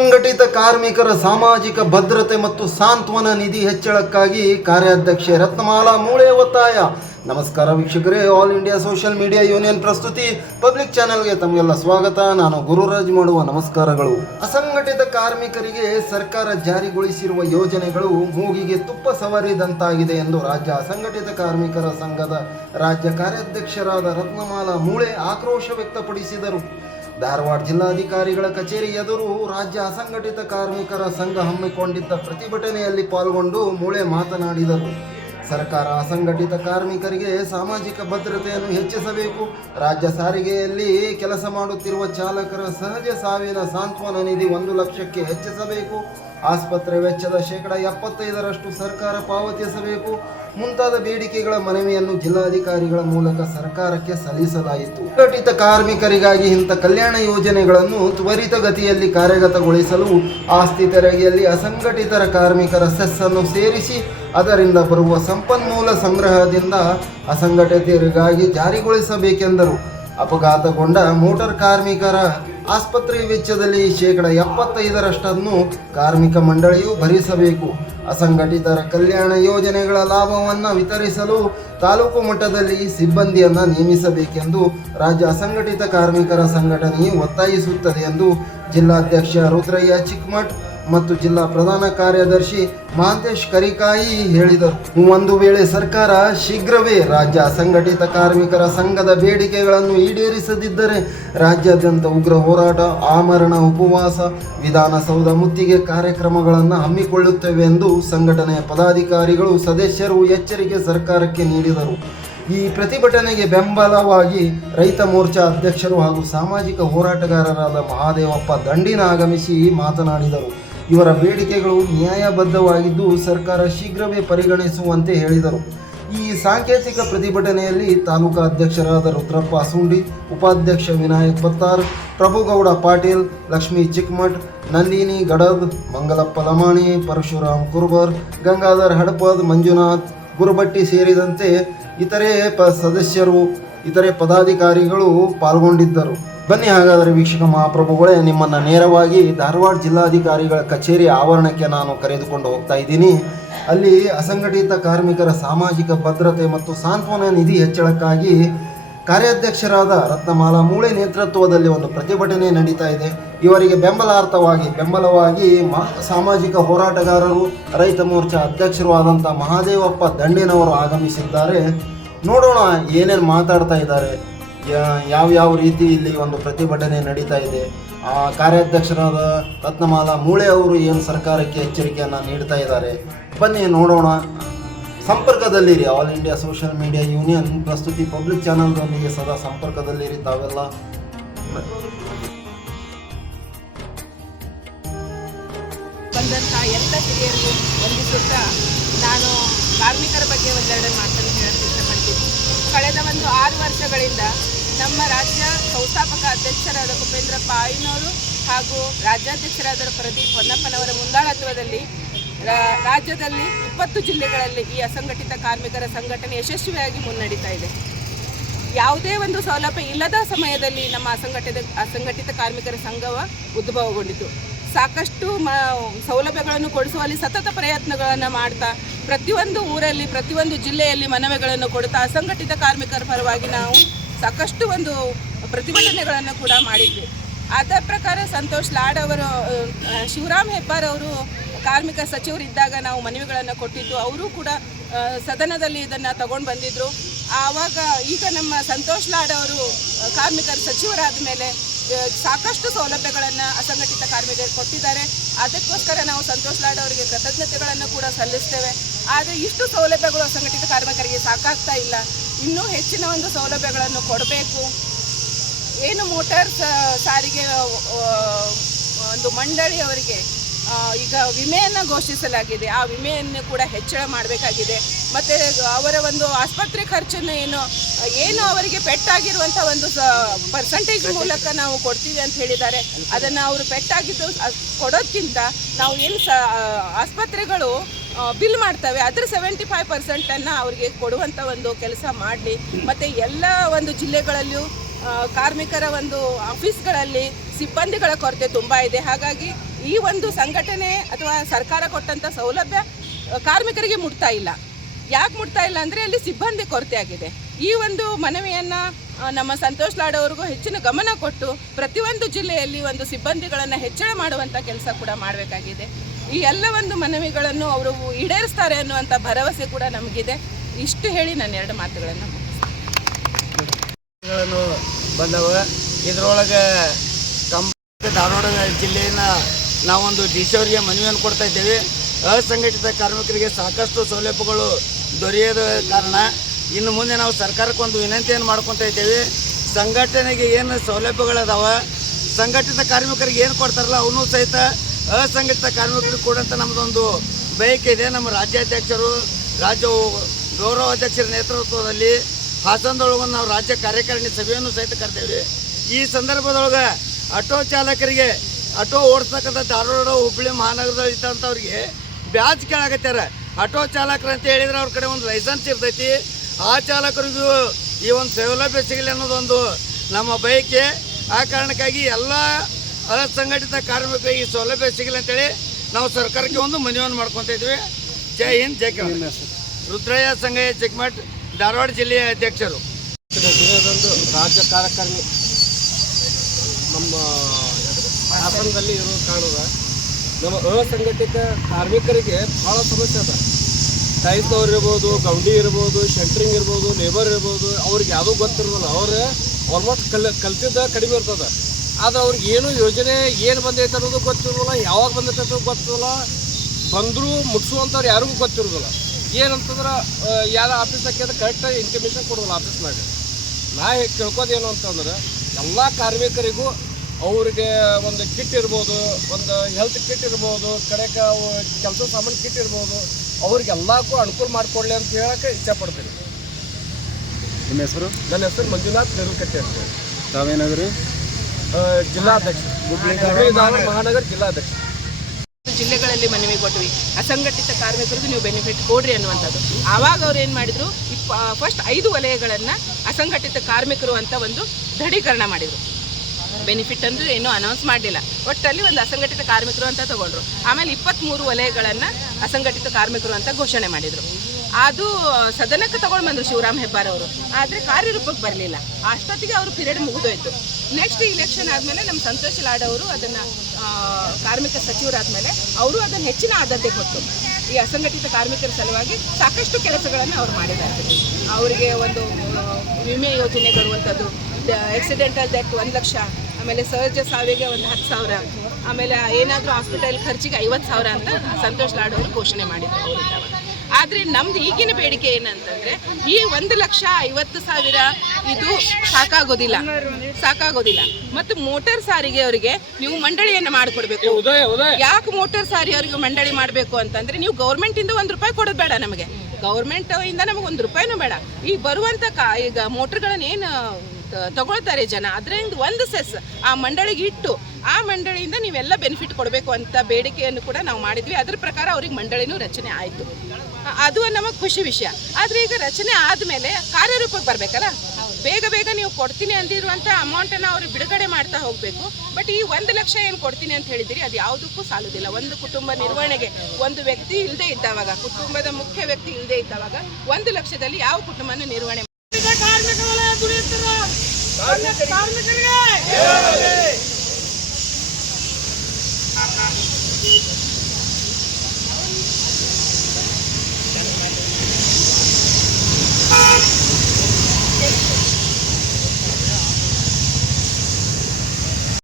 ಅಸಂಘಟಿತ ಕಾರ್ಮಿಕರ ಸಾಮಾಜಿಕ ಭದ್ರತೆ ಮತ್ತು ಸಾಂತ್ವನ ನಿಧಿ ಹೆಚ್ಚಳಕ್ಕಾಗಿ ಕಾರ್ಯಾಧ್ಯಕ್ಷೆ ರತ್ನಮಾಲಾ ಮೂಳೆ ಒತ್ತಾಯ. ನಮಸ್ಕಾರ ವೀಕ್ಷಕರೇ All India Social Media Union ಪ್ರಸ್ತುತಿ. ಪಬ್ಲಿಕ್ ಚಾನೆಲ್ಗೆ ತಮಗೆಲ್ಲ ಸ್ವಾಗತ. ನಾನು ಗುರುರಾಜ್ ಮಾಡುವ ನಮಸ್ಕಾರಗಳು. ಅಸಂಘಟಿತ ಕಾರ್ಮಿಕರಿಗೆ ಸರ್ಕಾರ ಜಾರಿಗೊಳಿಸಿರುವ ಯೋಜನೆಗಳು ಮೂಗಿಗೆ ತುಪ್ಪ ಸವರಿದಂತಾಗಿದೆ ಎಂದು ರಾಜ್ಯ ಅಸಂಘಟಿತ ಕಾರ್ಮಿಕರ ಸಂಘದ ರಾಜ್ಯ ಕಾರ್ಯಾಧ್ಯಕ್ಷರಾದ ರತ್ನಮಾಲಾ ಮೂಳೆ ಆಕ್ರೋಶ ವ್ಯಕ್ತಪಡಿಸಿದರು. ಧಾರವಾಡ ಜಿಲ್ಲಾಧಿಕಾರಿಗಳ ಕಚೇರಿ ಎದುರು ರಾಜ್ಯ ಅಸಂಘಟಿತ ಕಾರ್ಮಿಕರ ಸಂಘ ಹಮ್ಮಿಕೊಂಡಿದ್ದ ಪ್ರತಿಭಟನೆಯಲ್ಲಿ ಪಾಲ್ಗೊಂಡು ಮೂಳೆ ಮಾತನಾಡಿದರು. ಸರ್ಕಾರ ಅಸಂಘಟಿತ ಕಾರ್ಮಿಕರಿಗೆ ಸಾಮಾಜಿಕ ಭದ್ರತೆಯನ್ನು ಹೆಚ್ಚಿಸಬೇಕು. ರಾಜ್ಯ ಸಾರಿಗೆಯಲ್ಲಿ ಕೆಲಸ ಮಾಡುತ್ತಿರುವ ಚಾಲಕರ ಸಹಜ ಸಾವಿನ ಸಾಂತ್ವನ ನಿಧಿ ಒಂದು ಲಕ್ಷಕ್ಕೆ ಹೆಚ್ಚಿಸಬೇಕು. ಆಸ್ಪತ್ರೆ ವೆಚ್ಚದ ಶೇಕಡ ಎಪ್ಪತ್ತೈದರಷ್ಟು ಸರ್ಕಾರ ಪಾವತಿಸಬೇಕು. ಮುಂತಾದ ಬೇಡಿಕೆಗಳ ಮನವಿಯನ್ನು ಜಿಲ್ಲಾಧಿಕಾರಿಗಳ ಮೂಲಕ ಸರ್ಕಾರಕ್ಕೆ ಸಲ್ಲಿಸಲಾಯಿತು. ಸಂಘಟಿತ ಕಾರ್ಮಿಕರಿಗಾಗಿ ಇಂಥ ಕಲ್ಯಾಣ ಯೋಜನೆಗಳನ್ನು ತ್ವರಿತಗತಿಯಲ್ಲಿ ಕಾರ್ಯಗತಗೊಳಿಸಲು ಆಸ್ತಿ ತೆರಿಗೆಯಲ್ಲಿ ಅಸಂಘಟಿತರ ಕಾರ್ಮಿಕರ ಸೆಸ್ ಅನ್ನು ಸೇರಿಸಿ, ಅದರಿಂದ ಬರುವ ಸಂಪನ್ಮೂಲ ಸಂಗ್ರಹದಿಂದ ಅಸಂಘಟಿತರಿಗಾಗಿ ಜಾರಿಗೊಳಿಸಬೇಕೆಂದರು. ಅಪಘಾತಗೊಂಡ ಮೋಟಾರ್ ಕಾರ್ಮಿಕರ ಆಸ್ಪತ್ರೆ ವೆಚ್ಚದಲ್ಲಿ ಶೇಕಡ ಎಪ್ಪತ್ತೈದರಷ್ಟನ್ನು ಕಾರ್ಮಿಕ ಮಂಡಳಿಯು ಭರಿಸಬೇಕು. ಅಸಂಘಟಿತರ ಕಲ್ಯಾಣ ಯೋಜನೆಗಳ ಲಾಭವನ್ನು ವಿತರಿಸಲು ತಾಲೂಕು ಮಟ್ಟದಲ್ಲಿ ಸಿಬ್ಬಂದಿಯನ್ನು ನೇಮಿಸಬೇಕೆಂದು ರಾಜ್ಯ ಅಸಂಘಟಿತ ಕಾರ್ಮಿಕರ ಸಂಘಟನೆಯು ಒತ್ತಾಯಿಸುತ್ತದೆ ಎಂದು ಜಿಲ್ಲಾಧ್ಯಕ್ಷ ರುದ್ರಯ್ಯ ಚಿಕ್ಮಠ್ ಮತ್ತು ಜಿಲ್ಲಾ ಪ್ರಧಾನ ಕಾರ್ಯದರ್ಶಿ ಮಹಾಂತೇಶ್ ಕರಿಕಾಯಿ ಹೇಳಿದರು. ಒಂದು ವೇಳೆ ಸರ್ಕಾರ ಶೀಘ್ರವೇ ರಾಜ್ಯ ಅಸಂಘಟಿತ ಕಾರ್ಮಿಕರ ಸಂಘದ ಬೇಡಿಕೆಗಳನ್ನು ಈಡೇರಿಸದಿದ್ದರೆ ರಾಜ್ಯಾದ್ಯಂತ ಉಗ್ರ ಹೋರಾಟ, ಆಮರಣ, ಉಪವಾಸ, ವಿಧಾನಸೌಧ ಮುತ್ತಿಗೆ ಕಾರ್ಯಕ್ರಮಗಳನ್ನು ಹಮ್ಮಿಕೊಳ್ಳುತ್ತೇವೆ ಎಂದು ಸಂಘಟನೆಯ ಪದಾಧಿಕಾರಿಗಳು ಸದಸ್ಯರು ಎಚ್ಚರಿಕೆ ಸರ್ಕಾರಕ್ಕೆ ನೀಡಿದರು. ಈ ಪ್ರತಿಭಟನೆಗೆ ಬೆಂಬಲವಾಗಿ ರೈತ ಮೋರ್ಚಾ ಅಧ್ಯಕ್ಷರು ಹಾಗೂ ಸಾಮಾಜಿಕ ಹೋರಾಟಗಾರರಾದ ಮಹಾದೇವಪ್ಪ ದಂಡಿನ ಆಗಮಿಸಿ ಮಾತನಾಡಿದರು. ಇವರ ಬೇಡಿಕೆಗಳು ನ್ಯಾಯಬದ್ಧವಾಗಿದ್ದು ಸರ್ಕಾರ ಶೀಘ್ರವೇ ಪರಿಗಣಿಸುವಂತೆ ಹೇಳಿದರು. ಈ ಸಾಂಕೇತಿಕ ಪ್ರತಿಭಟನೆಯಲ್ಲಿ ತಾಲೂಕಾ ಅಧ್ಯಕ್ಷರಾದ ರುದ್ರಪ್ಪ ಅಸುಂಡಿ ಉಪಾಧ್ಯಕ್ಷ ವಿನಾಯಕ್ ಪತ್ತಾರ್ ಪ್ರಭುಗೌಡ ಪಾಟೀಲ್, ಲಕ್ಷ್ಮೀ ಚಿಕ್ಮಠ್ ನಂದಿನಿ ಗಡದ್ ಮಂಗಲಪ್ಪ ಲಮಾಣಿ, ಪರಶುರಾಮ್ ಕುರ್ಬರ್, ಗಂಗಾಧರ್ ಹಡಪದ್, ಮಂಜುನಾಥ್, ಗುರುಬಟ್ಟಿ ಸೇರಿದಂತೆ ಇತರೆ ಪ ಸದಸ್ಯರು, ಇತರೆ ಪದಾಧಿಕಾರಿಗಳು ಪಾಲ್ಗೊಂಡಿದ್ದರು. ಬನ್ನಿ ಹಾಗಾದರೆ ವೀಕ್ಷಕ ಮಹಾಪ್ರಭುಗಳೇ, ನಿಮ್ಮನ್ನು ನೇರವಾಗಿ ಧಾರವಾಡ ಜಿಲ್ಲಾಧಿಕಾರಿಗಳ ಕಚೇರಿ ಆವರಣಕ್ಕೆ ನಾನು ಕರೆದುಕೊಂಡು ಹೋಗ್ತಾ ಇದ್ದೀನಿ. ಅಲ್ಲಿ ಅಸಂಘಟಿತ ಕಾರ್ಮಿಕರ ಸಾಮಾಜಿಕ ಭದ್ರತೆ ಮತ್ತು ಸಾಂತ್ವನ ನಿಧಿ ಹೆಚ್ಚಳಕ್ಕಾಗಿ ಕಾರ್ಯಾಧ್ಯಕ್ಷರಾದ ರತ್ನಮಾಲಾ ಮೂಳೆ ನೇತೃತ್ವದಲ್ಲಿ ಒಂದು ಪ್ರತಿಭಟನೆ ನಡೀತಾ ಇದೆ. ಇವರಿಗೆ ಬೆಂಬಲಾರ್ಥವಾಗಿ, ಬೆಂಬಲವಾಗಿ ಮಾ ಸಾಮಾಜಿಕ ಹೋರಾಟಗಾರರು, ರೈತ ಮೋರ್ಚಾ ಅಧ್ಯಕ್ಷರು ಆದಂಥ ಮಹಾದೇವಪ್ಪ ದಂಡಿನವರು ಆಗಮಿಸಿದ್ದಾರೆ. ನೋಡೋಣ ಏನೇನು ಮಾತಾಡ್ತಾ ಇದ್ದಾರೆ. ಯಾ- ಯಾವ ರೀತಿ ಇಲ್ಲಿ ಒಂದು ಪ್ರತಿಭಟನೆ ನಡೀತಾ ಇದೆ? ಆ ಕಾರ್ಯಾಧ್ಯಕ್ಷರಾದ ರತ್ನಮಾಲ ಮೂಳೆ ಅವರು ಏನು ಸರ್ಕಾರಕ್ಕೆ ಎಚ್ಚರಿಕೆಯನ್ನು ನೀಡ್ತಾ ಇದ್ದಾರೆ? ಬನ್ನಿ ನೋಡೋಣ. ಸಂಪರ್ಕದಲ್ಲಿರಿ. All India Social Media Union ಪ್ರಸ್ತುತಿ ಪಬ್ಲಿಕ್ ಚಾನಲ್ದೊಂದಿಗೆ ಸದಾ ಸಂಪರ್ಕದಲ್ಲಿರಿ ತಾವೆಲ್ಲ. ನಾನು ಕಾರ್ಮಿಕರ ಬಗ್ಗೆ ಒಂದೆರಡು ಮಾತನ್ನು ಹೇಳಕ್ಕೆ ಇಷ್ಟಪಡ್ತೀನಿ. ಕಳೆದ ಒಂದು ಆರು ವರ್ಷಗಳಿಂದ ನಮ್ಮ ರಾಜ್ಯ ಸಂಸ್ಥಾಪಕ ಅಧ್ಯಕ್ಷರಾದ ಕುಪೇಂದ್ರಪ್ಪ ಆಯ್ನವರು ಹಾಗೂ ರಾಜ್ಯಾಧ್ಯಕ್ಷರಾದ ಪ್ರದೀಪ್ ಹೊನ್ನಪ್ಪನವರ ಮುಂದಾಳತ್ವದಲ್ಲಿ ರಾಜ್ಯದಲ್ಲಿ ಇಪ್ಪತ್ತು ಜಿಲ್ಲೆಗಳಲ್ಲಿ ಈ ಅಸಂಘಟಿತ ಕಾರ್ಮಿಕರ ಸಂಘಟನೆ ಯಶಸ್ವಿಯಾಗಿ ಮುನ್ನಡೀತಾ ಇದೆ. ಯಾವುದೇ ಒಂದು ಸೌಲಭ್ಯ ಇಲ್ಲದ ಸಮಯದಲ್ಲಿ ನಮ್ಮ ಅಸಂಘಟಿತ ಅಸಂಘಟಿತ ಕಾರ್ಮಿಕರ ಸಂಘವ ಉದ್ಭವಗೊಂಡಿತು. ಸಾಕಷ್ಟು ಮ, ಸೌಲಭ್ಯಗಳನ್ನು ಕೊಡಿಸುವಲ್ಲಿ ಸತತ ಪ್ರಯತ್ನಗಳನ್ನು ಮಾಡ್ತಾ ಪ್ರತಿಯೊಂದು ಊರಲ್ಲಿ, ಪ್ರತಿಯೊಂದು ಜಿಲ್ಲೆಯಲ್ಲಿ ಮನವಿಗಳನ್ನು ಕೊಡ್ತಾ ಅಸಂಘಟಿತ ಕಾರ್ಮಿಕರ ಪರವಾಗಿ ನಾವು ಸಾಕಷ್ಟು ಒಂದು ಪ್ರತಿಭಟನೆಗಳನ್ನು ಕೂಡ ಮಾಡಿದ್ವಿ. ಅದರ ಪ್ರಕಾರ ಸಂತೋಷ್ ಲಾಡ್ ಅವರು ಶಿವರಾಮ್ ಹೆಬ್ಬಾರ್ ಅವರು ಕಾರ್ಮಿಕ ಸಚಿವರಿದ್ದಾಗ ನಾವು ಮನವಿಗಳನ್ನು ಕೊಟ್ಟಿದ್ದು, ಅವರು ಕೂಡ ಸದನದಲ್ಲಿ ಇದನ್ನು ತಗೊಂಡು ಬಂದಿದ್ದರು ಆವಾಗ ಈಗ ನಮ್ಮ ಸಂತೋಷ್ ಲಾಡ್ ಅವರು ಕಾರ್ಮಿಕರ ಸಚಿವರಾದ ಮೇಲೆ ಸಾಕಷ್ಟು ಸೌಲಭ್ಯಗಳನ್ನು ಅಸಂಘಟಿತ ಕಾರ್ಮಿಕರಿಗೆ ಕೊಟ್ಟಿದ್ದಾರೆ. ಅದಕ್ಕೋಸ್ಕರ ನಾವು ಸಂತೋಷ್ ಲಾಡ್ ಅವರಿಗೆ ಕೃತಜ್ಞತೆಗಳನ್ನು ಕೂಡ ಸಲ್ಲಿಸ್ತೇವೆ. ಆದರೆ ಇಷ್ಟು ಸೌಲಭ್ಯಗಳು ಅಸಂಘಟಿತ ಕಾರ್ಮಿಕರಿಗೆ ಸಾಕಾಗ್ತಾ ಇಲ್ಲ. ಇನ್ನೂ ಹೆಚ್ಚಿನ ಒಂದು ಸೌಲಭ್ಯಗಳನ್ನು ಕೊಡಬೇಕು. ಏನು ಮೋಟಾರ್ ಸಾರಿಗೆ ಒಂದು ಮಂಡಳಿಯವರಿಗೆ ಈಗ ವಿಮೆಯನ್ನು ಘೋಷಿಸಲಾಗಿದೆ. ಆ ವಿಮೆಯನ್ನು ಕೂಡ ಹೆಚ್ಚಳ ಮಾಡಬೇಕಾಗಿದೆ. ಮತ್ತು ಅವರ ಒಂದು ಆಸ್ಪತ್ರೆ ಖರ್ಚನ್ನು ಏನು ಏನು ಅವರಿಗೆ ಪೆಟ್ಟಾಗಿರುವಂಥ ಒಂದು ಪರ್ಸಂಟೇಜ್ ಮೂಲಕ ನಾವು ಕೊಡ್ತೀವಿ ಅಂತ ಹೇಳಿದ್ದಾರೆ. ಅದನ್ನು ಅವರು ಪೆಟ್ಟಾಗಿದ್ದು ಕೊಡೋದಕ್ಕಿಂತ ನಾವು ಏನು ಸ ಆಸ್ಪತ್ರೆಗಳು ಬಿಲ್ ಮಾಡ್ತವೆ. ಅದ್ರ ಸೆವೆಂಟಿ ಫೈವ್ ಪರ್ಸೆಂಟನ್ನು ಅವರಿಗೆ ಕೊಡುವಂಥ ಒಂದು ಕೆಲಸ ಮಾಡಲಿ. ಮತ್ತು ಎಲ್ಲ ಒಂದು ಜಿಲ್ಲೆಗಳಲ್ಲಿಯೂ ಕಾರ್ಮಿಕರ ಒಂದು ಆಫೀಸ್ಗಳಲ್ಲಿ ಸಿಬ್ಬಂದಿಗಳ ಕೊರತೆ ತುಂಬ ಇದೆ. ಹಾಗಾಗಿ ಈ ಒಂದು ಸಂಘಟನೆ ಅಥವಾ ಸರ್ಕಾರ ಕೊಟ್ಟಂಥ ಸೌಲಭ್ಯ ಕಾರ್ಮಿಕರಿಗೆ ಮುಟ್ತಾ ಇಲ್ಲ. ಯಾಕೆ ಮುಟ್ತಾ ಇಲ್ಲ ಅಂದರೆ ಅಲ್ಲಿ ಸಿಬ್ಬಂದಿ ಕೊರತೆ ಆಗಿದೆ. ಈ ಒಂದು ಮನವಿಯನ್ನು ನಮ್ಮ ಸಂತೋಷ್ ಲಾಡ್ ಅವ್ರಿಗೂ ಹೆಚ್ಚಿನ ಗಮನ ಕೊಟ್ಟು ಪ್ರತಿಯೊಂದು ಜಿಲ್ಲೆಯಲ್ಲಿ ಒಂದು ಸಿಬ್ಬಂದಿಗಳನ್ನು ಹೆಚ್ಚಳ ಮಾಡುವಂಥ ಕೆಲಸ ಕೂಡ ಮಾಡಬೇಕಾಗಿದೆ. ಈ ಎಲ್ಲ ಒಂದು ಮನವಿಗಳನ್ನು ಅವರು ಈಡೇರಿಸ್ತಾರೆ ಅನ್ನುವಂಥ ಭರವಸೆ ಕೂಡ ನಮಗಿದೆ. ಇಷ್ಟು ಹೇಳಿ ನಾನು ಎರಡು ಮಾತುಗಳನ್ನು ಬಂದವ. ಇದರೊಳಗೆ ಧಾರವಾಡ ಜಿಲ್ಲೆಯನ್ನು ನಾವೊಂದು ಡಿ ಸಿ ಅವರಿಗೆ ಮನವಿಯನ್ನು ಕೊಡ್ತಾ ಇದ್ದೇವೆ. ಅಸಂಘಟಿತ ಕಾರ್ಮಿಕರಿಗೆ ಸಾಕಷ್ಟು ಸೌಲಭ್ಯಗಳು ದೊರೆಯದ ಕಾರಣ ಇನ್ನು ಮುಂದೆ ನಾವು ಸರ್ಕಾರಕ್ಕೆ ಒಂದು ವಿನಂತಿಯನ್ನು ಮಾಡ್ಕೊತಾ ಇದ್ದೇವೆ. ಸಂಘಟನೆಗೆ ಏನು ಸೌಲಭ್ಯಗಳದಾವ, ಸಂಘಟಿತ ಕಾರ್ಮಿಕರಿಗೆ ಏನು ಕೊಡ್ತಾರಲ್ಲ ಅವನು ಸಹಿತ ಅಸಂಘಟಿತ ಕಾರ್ಮಿಕರಿಗೆ ಕೊಡುವಂಥ ನಮ್ಮದೊಂದು ಬಯಕೆ ಇದೆ. ನಮ್ಮ ರಾಜ್ಯಾಧ್ಯಕ್ಷರು, ರಾಜ್ಯ ಗೌರವಾಧ್ಯಕ್ಷರ ನೇತೃತ್ವದಲ್ಲಿ ಹಾಸನದೊಳಗೊಂದು ನಾವು ರಾಜ್ಯ ಕಾರ್ಯಕಾರಿಣಿ ಸಭೆಯನ್ನು ಸಹಿತ ಕರ್ತೇವೆ ಈ ಸಂದರ್ಭದೊಳಗೆ ಆಟೋ ಚಾಲಕರಿಗೆ, ಆಟೋ ಓಡಿಸ್ತಕ್ಕಂಥ ಧಾರವಾಡ, ಹುಬ್ಬಳ್ಳಿ ಮಹಾನಗರದಲ್ಲಿ ಇದ್ದಂಥವ್ರಿಗೆ ಬ್ಯಾಜ್ ಕೇಳಾಗತ್ತಾರ ಆಟೋ ಚಾಲಕರು ಅಂತ ಹೇಳಿದ್ರೆ ಅವ್ರ ಕಡೆ ಒಂದು ಲೈಸೆನ್ಸ್ ಇರ್ತೈತಿ. ಆ ಚಾಲಕರಿಗೂ ಈ ಒಂದು ಸೌಲಭ್ಯ ಸಿಗಲಿ ಅನ್ನೋದೊಂದು ನಮ್ಮ ಬಯಕೆ. ಆ ಕಾರಣಕ್ಕಾಗಿ ಎಲ್ಲ ಅಸಂಘಟಿತ ಕಾರ್ಮಿಕರಿಗೆ ಈ ಸೌಲಭ್ಯ ಸಿಗಲಿ ಅಂತೇಳಿ ನಾವು ಸರ್ಕಾರಕ್ಕೆ ಒಂದು ಮನವಿಯನ್ನು ಮಾಡ್ಕೊತಾ ಇದ್ವಿ. ಜೈ ಹಿಂದ್ ಜೈ ಕರ್ನಾಟಕ. ರುದ್ರಯ್ಯ ಸಂಘಯ್ಯ ಚಿಕ್ಕಮಠ್ ಧಾರವಾಡ ಜಿಲ್ಲೆಯ ಅಧ್ಯಕ್ಷರು. ರಾಜ್ಯ ಕಾರ್ಯಕಾರಿಣಿ ನಮ್ಮ ಹಾಸನದಲ್ಲಿ ಇರೋ ಕಾರಣದ ನಮ್ಮ ಅಸಂಘಟಿತ ಕಾರ್ಮಿಕರಿಗೆ ಭಾಳ ಸಮಸ್ಯೆ ಅದ. ಟೈಲ್ಸ್ನವ್ರು ಇರ್ಬೋದು ಗೌಂಡಿ ಇರ್ಬೋದು ಶೆಂಟ್ರಿಂಗ್ ಇರ್ಬೋದು ಲೇಬರ್ ಇರ್ಬೋದು ಅವ್ರಿಗೆ ಯಾವುದೂ ಗೊತ್ತಿರೋದಿಲ್ಲ. ಅವ್ರು ಆಲ್ಮೋಸ್ಟ್ ಕಲ್ ಕಲ್ತಿದ್ದ ಕಡಿಮೆ ಇರ್ತದೆ. ಆದ್ರೆ ಅವ್ರಿಗೆ ಏನು ಯೋಜನೆ ಏನು ಬಂದೈತೆ ಅನ್ನೋದು ಗೊತ್ತಿರೋದಿಲ್ಲ ಯಾವಾಗ ಬಂದೈತೆ ಅನ್ನೋದು ಗೊತ್ತಿರೋಲ್ಲ ಬಂದರೂ ಮುಟ್ಸುವಂಥವ್ರು ಯಾರಿಗೂ ಗೊತ್ತಿರೋದಿಲ್ಲ. ಏನಂತಂದ್ರೆ ಯಾರ ಆಫೀಸಾಗ ಕೇಳಿದ್ರೆ ಕರೆಕ್ಟಾಗಿ ಇನ್ಫಾರ್ಮೇಷನ್ ಕೊಡೋಲ್ಲ ಆಫೀಸ್ನಾಗ ನಾ ಹೇಗೆ ಕೇಳ್ಕೋದೇನು ಅಂತಂದ್ರೆ ಎಲ್ಲ ಕಾರ್ಮಿಕರಿಗೂ ಅವ್ರಿಗೆ ಒಂದು ಕಿಟ್ ಇರ್ಬೋದು ಒಂದು ಹೆಲ್ತ್ ಕಿಟ್ ಇರ್ಬೋದು ಕಡೆಕ ಕೆಲಸ ಸಾಮಾನು ಕಿಟ್ ಇರ್ಬೋದು ಅವ್ರಿಗೆಲ್ಲಕ್ಕೂ ಅನುಕೂಲ ಮಾಡಿಕೊಡ್ಲಿ ಅಂತ ಹೇಳಕ್ಕೆ ಇಚ್ಛಪಡ್ತೀನಿ ನಿಮ್ಮ ಹೆಸರು? ನನ್ನ ಹೆಸರು ಮಂಜುನಾಥ್ ನೆರಳುಕಟ್ಟೆ ಅಂತ ಹೇಳಿ. ತಾವೇನಾದ್ರಿ? ಜಿಲ್ಲಾಧ್ಯಕ್ಷ ಮಹಾನಗರ ಜಿಲ್ಲೆಗಳಲ್ಲಿ ಮನವಿ ಕೊಟ್ವಿ. ಅಸಂಘಟಿತ ಕಾರ್ಮಿಕರಿಗೂ ನೀವು ಬೆನಿಫಿಟ್ ಕೊಡ್ರಿ ಅನ್ನುವಂಥದ್ದು. ಆವಾಗ ಅವ್ರು ಏನು ಮಾಡಿದ್ರು? ಇಪ್ಪ ಫಸ್ಟ್ ಐದು ವಲಯಗಳನ್ನು ಅಸಂಘಟಿತ ಕಾರ್ಮಿಕರು ಅಂತ ಒಂದು ದೃಢೀಕರಣ ಮಾಡಿದರು. ಬೆನಿಫಿಟ್ ಅಂದ್ರೆ ಏನೂ ಅನೌನ್ಸ್ ಮಾಡಲಿಲ್ಲ. ಒಟ್ಟಲ್ಲಿ ಒಂದು ಅಸಂಘಟಿತ ಕಾರ್ಮಿಕರು ಅಂತ ತಗೊಂಡ್ರು. ಆಮೇಲೆ ಇಪ್ಪತ್ತ್ಮೂರು ವಲಯಗಳನ್ನು ಅಸಂಘಟಿತ ಕಾರ್ಮಿಕರು ಅಂತ ಘೋಷಣೆ ಮಾಡಿದರು. ಅದು ಸದನಕ್ಕೆ ತಗೊಂಡು ಬಂದರು ಶಿವರಾಮ್ ಹೆಬ್ಬಾರ್ ಅವರು. ಆದರೆ ಕಾರ್ಯರೂಪಕ್ಕೆ ಬರಲಿಲ್ಲ. ಅಷ್ಟೊತ್ತಿಗೆ ಅವರು ಪಿರಿಯಡ್ ಮುಗಿದೋಯ್ತು. ನೆಕ್ಸ್ಟ್ ಇಲೆಕ್ಷನ್ ಆದಮೇಲೆ ನಮ್ಮ ಸಂತೋಷ್ ಲಾಡ್ ಅವರು ಅದನ್ನು ಕಾರ್ಮಿಕ ಸಚಿವರಾದಮೇಲೆ ಅವರು ಅದನ್ನು ಹೆಚ್ಚಿನ ಆದ್ಯತೆ ಕೊಟ್ಟು ಈ ಅಸಂಘಟಿತ ಕಾರ್ಮಿಕರ ಸಲುವಾಗಿ ಸಾಕಷ್ಟು ಕೆಲಸಗಳನ್ನು ಅವ್ರು ಮಾಡಿದ್ದಾರೆ. ಅವರಿಗೆ ಒಂದು ವಿಮೆ ಯೋಜನೆ ಬರುವಂಥದ್ದು ಆಕ್ಸಿಡೆಂಟಲ್ ಡೆತ್ ಒಂದು ಲಕ್ಷ, ಆಮೇಲೆ ಸಹಜ ಸಾವಿಗೆ ಒಂದು ಹತ್ತು ಸಾವಿರ, ಆಮೇಲೆ ಏನಾದರೂ ಹಾಸ್ಪಿಟಲ್ ಖರ್ಚಿಗೆ ಐವತ್ತು ಸಾವಿರ ಅಂತ ಸಂತೋಷ್ ಲಾಡ್ ಅವರು ಘೋಷಣೆ ಅವರಿದ್ದಾವಾಗ ಆದರೆ ನಮ್ದು ಈಗಿನ ಬೇಡಿಕೆ ಏನಂತಂದ್ರೆ ಈ ಒಂದು ಲಕ್ಷ ಐವತ್ತು ಸಾವಿರ ಇದು ಸಾಕಾಗೋದಿಲ್ಲ. ಸಾಕಾಗೋದಿಲ್ಲ. ಮತ್ತು ಮೋಟಾರ್ ಸಾರಿಗೆ ಅವರಿಗೆ ನೀವು ಮಂಡಳಿಯನ್ನು ಮಾಡಿಕೊಡ್ಬೇಕು. ಯಾಕೆ ಮೋಟಾರ್ ಸಾರಿ ಅವರಿಗೆ ಮಂಡಳಿ ಮಾಡಬೇಕು ಅಂತಂದ್ರೆ ನೀವು ಗೌರ್ಮೆಂಟಿಂದ ಒಂದು ರೂಪಾಯಿ ಕೊಡೋದು ಬೇಡ ನಮಗೆ. ಗೌರ್ಮೆಂಟ್ ಇಂದ ನಮಗೆ ಒಂದು ರೂಪಾಯಿನೂ ಬೇಡ. ಈಗ ಬರುವಂತ ಕಾ ಈಗ ಮೋಟರ್ಗಳನ್ನ ಏನು ತಗೊಳ್ತಾರೆ ಜನ ಅದರಿಂದ ಒಂದು ಸೆಸ್ ಆ ಮಂಡಳಿಗೆ ಇಟ್ಟು ಆ ಮಂಡಳಿಯಿಂದ ನೀವೆಲ್ಲ ಬೆನಿಫಿಟ್ ಕೊಡಬೇಕು ಅಂತ ಬೇಡಿಕೆಯನ್ನು ಕೂಡ ನಾವು ಮಾಡಿದ್ವಿ. ಅದ್ರ ಪ್ರಕಾರ ಅವ್ರಿಗೆ ಮಂಡಳಿನೂ ರಚನೆ ಆಯಿತು. ಅದು ನಮಗೆ ಖುಷಿ ವಿಷಯ. ಆದರೆ ಈಗ ರಚನೆ ಆದಮೇಲೆ ಕಾರ್ಯರೂಪಕ್ಕೆ ಬರಬೇಕಲ್ಲ? ಬೇಗ ಬೇಗ ನೀವು ಕೊಡ್ತೀನಿ ಅಂದಿರುವಂಥ ಅಮೌಂಟನ್ನು ಅವರು ಬಿಡುಗಡೆ ಮಾಡ್ತಾ ಹೋಗಬೇಕು. ಬಟ್ ಈ ಒಂದು ಲಕ್ಷ ಏನು ಕೊಡ್ತೀನಿ ಅಂತ ಹೇಳಿದಿರಿ ಅದು ಯಾವುದಕ್ಕೂ ಸಾಲುದಿಲ್ಲ ಒಂದು ಕುಟುಂಬ ನಿರ್ವಹಣೆಗೆ ಒಂದು ವ್ಯಕ್ತಿ ಇಲ್ಲದೆ ಇದ್ದಾವಾಗ ಕುಟುಂಬದ ಮುಖ್ಯ ವ್ಯಕ್ತಿ ಇಲ್ಲದೆ ಇದ್ದಾವಾಗ ಒಂದು ಲಕ್ಷದಲ್ಲಿ ಯಾವ ಕುಟುಂಬನ ನಿರ್ವಹಣೆ